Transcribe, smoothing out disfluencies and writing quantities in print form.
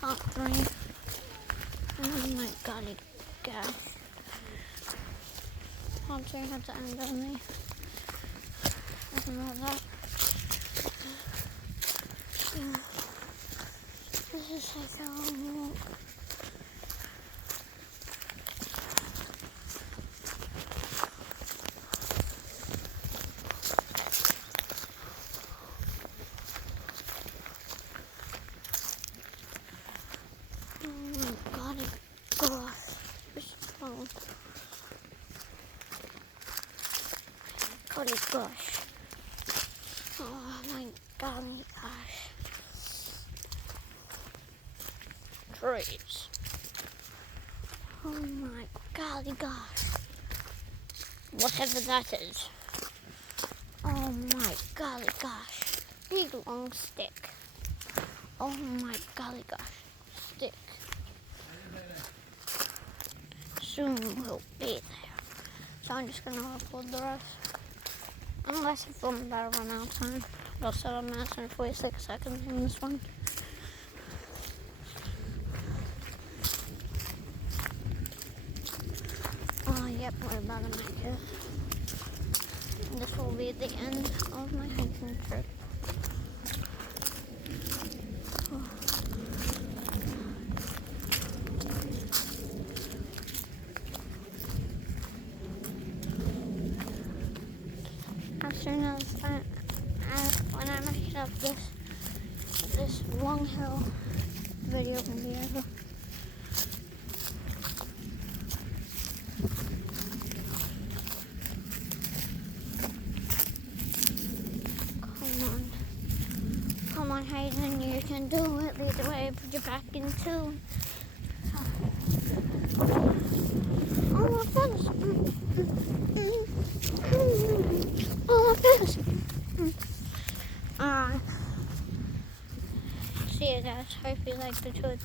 Part 3. Oh my golly gosh. Part 3 had to end on me. Nothing like that. Yeah. This is like a long walk. Oh my golly gosh. It's so golly gosh. Oh my golly gosh. Trees. Oh my golly gosh. Whatever that is. Oh my golly gosh. Big long stick. Oh my golly gosh. Stick. Soon we'll be there. So I'm just gonna upload the rest. Unless if I'm about to run out of time. I'll 7 minutes and 46 seconds in this one. Oh, yep, we're about to make it. And this will be the end of my hiking trip. As soon as when I make up this long hill video can be over. Come on, Hayden, you can do it. Lead the way, put your back in tune. Oh, my feathers. Oh, my feathers. See you guys. Hope you liked the tour.